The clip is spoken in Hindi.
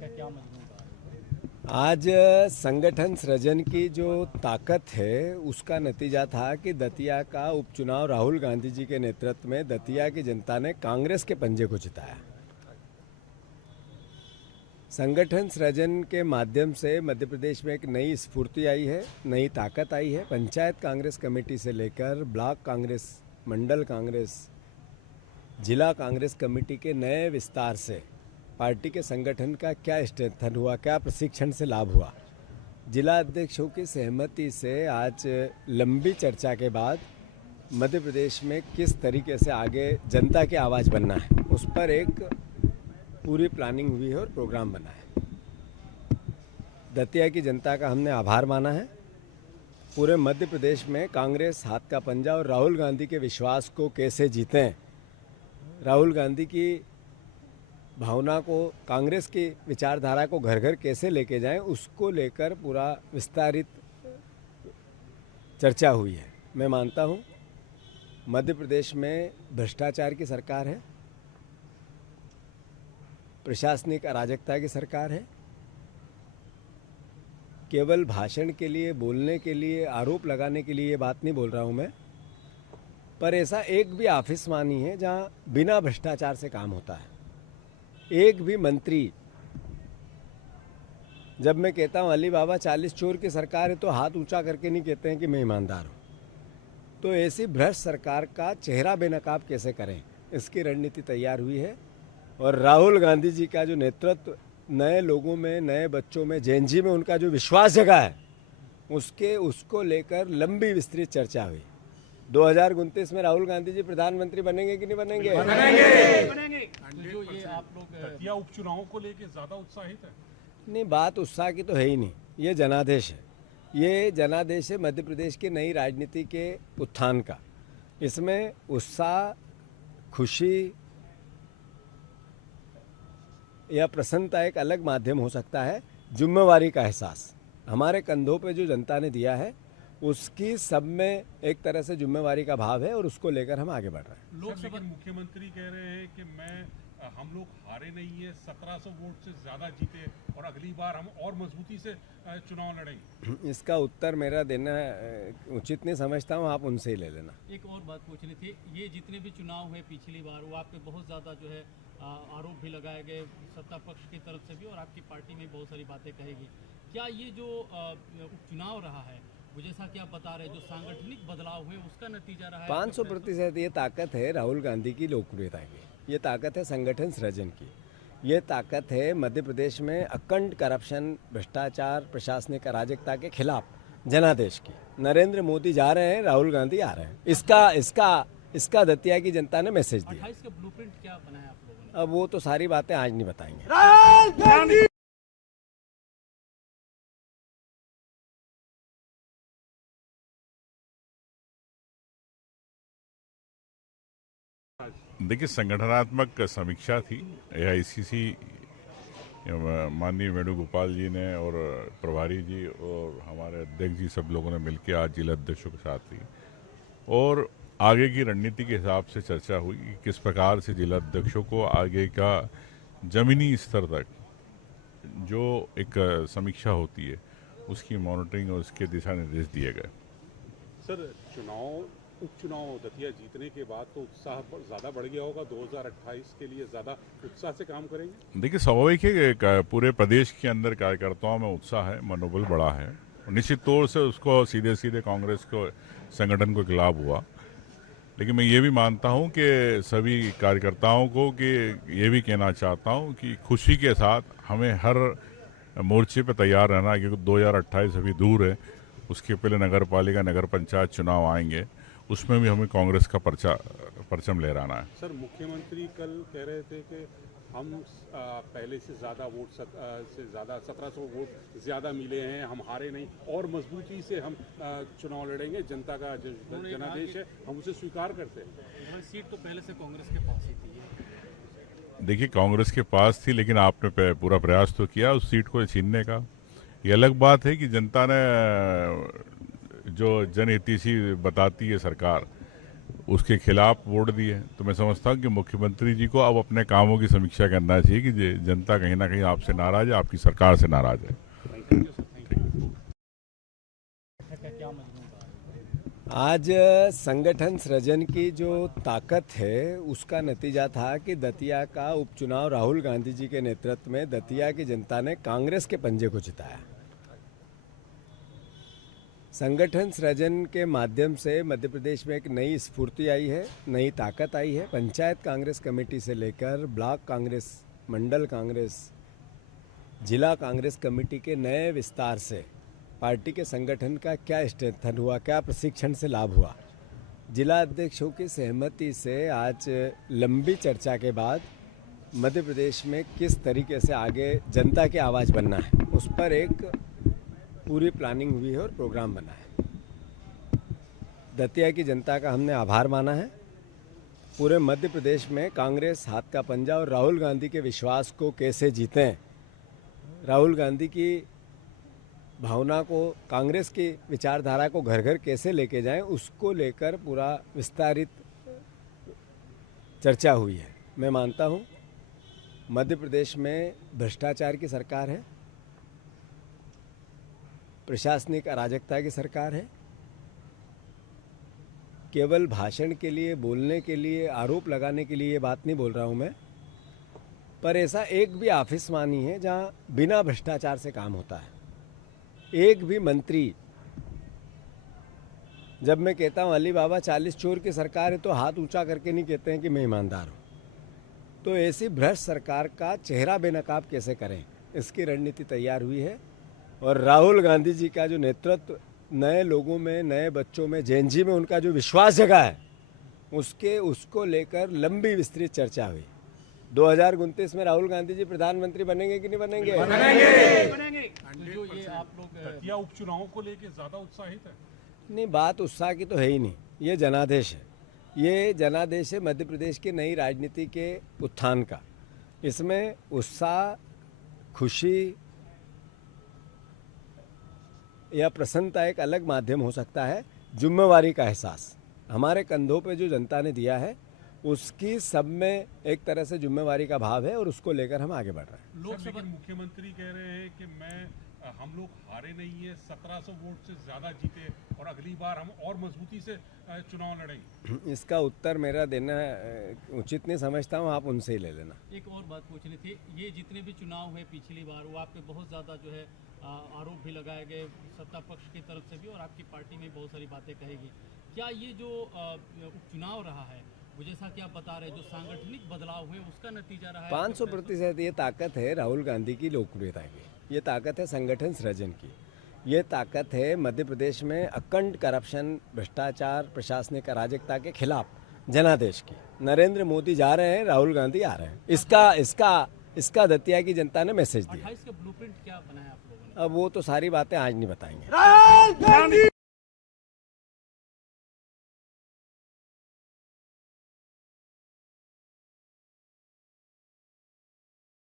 इसका क्या मजमून रहा? आज संगठन सृजन की जो ताकत है उसका नतीजा था कि दतिया का उपचुनाव राहुल गांधी जी के नेतृत्व में दतिया की जनता ने कांग्रेस के पंजे को जिताया। संगठन सृजन के माध्यम से मध्य प्रदेश में एक नई स्फूर्ति आई है, नई ताकत आई है। पंचायत कांग्रेस कमेटी से लेकर ब्लॉक कांग्रेस, मंडल कांग्रेस, जिला कांग्रेस कमेटी के नए विस्तार से पार्टी के संगठन का क्या स्ट्रेंथन हुआ, क्या प्रशिक्षण से लाभ हुआ। जिला अध्यक्षों की सहमति से आज लंबी चर्चा के बाद मध्य प्रदेश में किस तरीके से आगे जनता की आवाज़ बनना है उस पर एक पूरी प्लानिंग हुई है और प्रोग्राम बना है। दतिया की जनता का हमने आभार माना है। पूरे मध्य प्रदेश में कांग्रेस हाथ का पंजा और राहुल गांधी के विश्वास को कैसे जीतें, राहुल गांधी की भावना को, कांग्रेस की विचारधारा को घर घर कैसे लेके जाएं, उसको लेकर पूरा विस्तारित चर्चा हुई है। मैं मानता हूं मध्य प्रदेश में भ्रष्टाचार की सरकार है, प्रशासनिक अराजकता की सरकार है। केवल भाषण के लिए, बोलने के लिए, आरोप लगाने के लिए ये बात नहीं बोल रहा हूं मैं, पर ऐसा एक भी ऑफिस नहीं है जहां बिना भ्रष्टाचार से काम होता है। एक भी मंत्री, जब मैं कहता हूं अली बाबा 40 चोर की सरकार है तो हाथ ऊंचा करके नहीं कहते हैं कि मैं ईमानदार हूं। तो ऐसी भ्रष्ट सरकार का चेहरा बेनकाब कैसे करें, इसकी रणनीति तैयार हुई है। और राहुल गांधी जी का जो नेतृत्व नए लोगों में, नए बच्चों में, जेएनजी में उनका जो विश्वास जगा है, उसको लेकर लंबी विस्तृत चर्चा हुई। 2029 में राहुल गांधी जी प्रधानमंत्री बनेंगे कि नहीं बनेंगे? बनेंगे। तो जो ये आप लोग दतिया उपचुनावों को लेकर ज्यादा उत्साहित है? नहीं, बात उत्साह की तो है ही नहीं, ये जनादेश है। ये जनादेश है मध्य प्रदेश की नई राजनीति के उत्थान का। इसमें उत्साह, खुशी या प्रसन्नता एक अलग माध्यम हो सकता है। जिम्मेवारी का एहसास हमारे कंधों पे जो जनता ने दिया है, उसकी सब में एक तरह से जिम्मेवारी का भाव है और उसको लेकर हम आगे बढ़ रहे हैं। लोकसभा मुख्यमंत्री कह रहे हैं कि हम लोग हारे नहीं है, 1700 वोट से ज्यादा जीते और अगली बार हम और मजबूती से चुनाव लड़ेंगे। इसका उत्तर मेरा देना उचित नहीं समझता हूँ, आप उनसे ही ले लेना। एक और बात पूछनी थी, ये जितने भी चुनाव हुए पिछली बार, वो आप पे बहुत ज़्यादा जो है आरोप भी लगाए गए सत्ता पक्ष की तरफ से भी, और आपकी पार्टी में बहुत सारी बातें कहेगी। क्या ये जो उपचुनाव रहा है, वो जैसा कि आप बता रहे हैं, जो सांगठनिक बदलाव हुए उसका नतीजा रहा है? 500% ये ताकत है राहुल गांधी की लोकप्रियता की, ये ताकत है संगठन सृजन की, ये ताकत है मध्य प्रदेश में अखंड करप्शन, भ्रष्टाचार, प्रशासनिक अराजकता के खिलाफ जनादेश की। नरेंद्र मोदी जा रहे हैं, राहुल गांधी आ रहे हैं। इसका दतिया की जनता ने मैसेज दिया। 28 का ब्लूप्रिंट क्या बनाया आप लोगों ने? अब वो तो सारी बातें आज नहीं बताएंगे। देखिए, संगठनात्मक समीक्षा थी एआईसीसी माननीय वेणुगोपाल जी ने और प्रभारी जी और हमारे अध्यक्ष जी सब लोगों ने मिलकर आज जिला अध्यक्षों के साथ थी और आगे की रणनीति के हिसाब से चर्चा हुई कि किस प्रकार से जिला अध्यक्षों को आगे का जमीनी स्तर तक जो एक समीक्षा होती है उसकी मॉनिटरिंग और उसके दिशा निर्देश दिए गए। सर, उपचुनाव दतिया जीतने के बाद तो उत्साह ज्यादा बढ़ गया होगा, 2028 के लिए ज्यादा उत्साह से काम करेंगे? देखिए, स्वाभाविक है कि पूरे प्रदेश के अंदर कार्यकर्ताओं में उत्साह है, मनोबल बढ़ा है। निश्चित तौर से उसको सीधे सीधे कांग्रेस को, संगठन को लाभ हुआ, लेकिन मैं ये भी मानता हूं कि सभी कार्यकर्ताओं को कि ये भी कहना चाहता हूं कि खुशी के साथ हमें हर मोर्चे पर तैयार रहना है, क्योंकि 2028 अभी दूर है। उसके पहले नगर पालिका, नगर पंचायत चुनाव आएंगे, उसमें भी हमें कांग्रेस का परचम लहराना है। सर, मुख्यमंत्री कल कह रहे थे कि हम पहले से ज़्यादा वोट से ज़्यादा 1700 वोट ज़्यादा मिले हैं, हम हारे नहीं और मजबूती से हम चुनाव लड़ेंगे। जनता का जो जनादेश है हम उसे स्वीकार करते हैं। सीट तो पहले से कांग्रेस के पास ही थी। देखिए, कांग्रेस के पास थी, लेकिन आपने पूरा प्रयास तो किया उस सीट को छीनने का। ये अलग बात है कि जनता ने जो जनहितैषी बताती है सरकार, उसके खिलाफ वोट दिए। तो मैं समझता हूँ कि मुख्यमंत्री जी को अब अपने कामों की समीक्षा करना चाहिए कि जनता कहीं ना कहीं आपसे नाराज है, आपकी सरकार से नाराज है। क्या मजमून रहा? आज संगठन सृजन की जो ताकत है उसका नतीजा था कि दतिया का उपचुनाव राहुल गांधी जी के नेतृत्व में दतिया की जनता ने कांग्रेस के पंजे को जिताया। संगठन सृजन के माध्यम से मध्य प्रदेश में एक नई स्फूर्ति आई है, नई ताकत आई है। पंचायत कांग्रेस कमेटी से लेकर ब्लॉक कांग्रेस, मंडल कांग्रेस, जिला कांग्रेस कमेटी के नए विस्तार से पार्टी के संगठन का क्या स्ट्रेंथन हुआ, क्या प्रशिक्षण से लाभ हुआ। जिला अध्यक्षों की सहमति से आज लंबी चर्चा के बाद मध्य प्रदेश में किस तरीके से आगे जनता की आवाज़ बनना है उस पर एक पूरी प्लानिंग हुई है और प्रोग्राम बना है। दतिया की जनता का हमने आभार माना है। पूरे मध्य प्रदेश में कांग्रेस हाथ का पंजा और राहुल गांधी के विश्वास को कैसे जीतें, राहुल गांधी की भावना को, कांग्रेस की विचारधारा को घर घर कैसे लेके जाएं, उसको लेकर पूरा विस्तारित चर्चा हुई है। मैं मानता हूं मध्य प्रदेश में भ्रष्टाचार की सरकार है, प्रशासनिक अराजकता की सरकार है। केवल भाषण के लिए, बोलने के लिए, आरोप लगाने के लिए ये बात नहीं बोल रहा हूं मैं, पर ऐसा एक भी ऑफिस नहीं है जहां बिना भ्रष्टाचार से काम होता है। एक भी मंत्री, जब मैं कहता हूं अली बाबा 40 चोर की सरकार है तो हाथ ऊंचा करके नहीं कहते हैं कि मैं ईमानदार हूं। तो ऐसी भ्रष्ट सरकार का चेहरा बेनकाब कैसे करें, इसकी रणनीति तैयार हुई है। और राहुल गांधी जी का जो नेतृत्व नए लोगों में, नए बच्चों में, जेएनजी में उनका जो विश्वास जगा है उसको लेकर लंबी विस्तृत चर्चा हुई। 2029 में राहुल गांधी जी प्रधानमंत्री बनेंगे कि नहीं बनेंगे? बनेंगे। तो जो ये आप लोग दतिया उपचुनाव को लेके ज्यादा उत्साहित है? नहीं, बात उत्साह की तो है ही नहीं, ये जनादेश है। ये जनादेश है मध्य प्रदेश की नई राजनीति के उत्थान का। इसमें उत्साह, खुशी या प्रसन्नता एक अलग माध्यम हो सकता है। जिम्मेवारी का एहसास हमारे कंधों पे जो जनता ने दिया है उसकी सब में एक तरह से जिम्मेवारी का भाव है और उसको लेकर हम आगे बढ़ रहे हैं। लोकसभा मुख्यमंत्री कह रहे हैं कि हम लोग हारे नहीं है, 1700 वोट से ज्यादा जीते और अगली बार हम और मजबूती से चुनाव लड़ेंगे। इसका उत्तर मेरा देना उचित नहीं समझता हूँ, आप उनसे ही ले लेना। एक और बात पूछनी थी, ये जितने भी चुनाव हुए पिछली बार वो आप पे बहुत ज़्यादा जो है आरोप भी लगाए गए सत्ता पक्ष की तरफ से भी, और आपकी पार्टी में बहुत सारी बातें कहेगी। क्या ये जो उपचुनाव रहा है वो जैसा कि आप बता रहे हैं जो सांगठनिक बदलाव हुए उसका नतीजा रहा है? 500% ये ताकत है राहुल गांधी की लोकप्रियता की, ये ताकत है संगठन सृजन की, ये ताकत है मध्य प्रदेश में अखंड करप्शन, भ्रष्टाचार, प्रशासनिक अराजकता के खिलाफ जनादेश की। नरेंद्र मोदी जा रहे हैं, राहुल गांधी आ रहे हैं। इसका दतिया की जनता ने मैसेज दिया। 28 का ब्लूप्रिंट क्या बनाया आप लोगों ने? अब वो तो सारी बातें आज नहीं बताएंगे।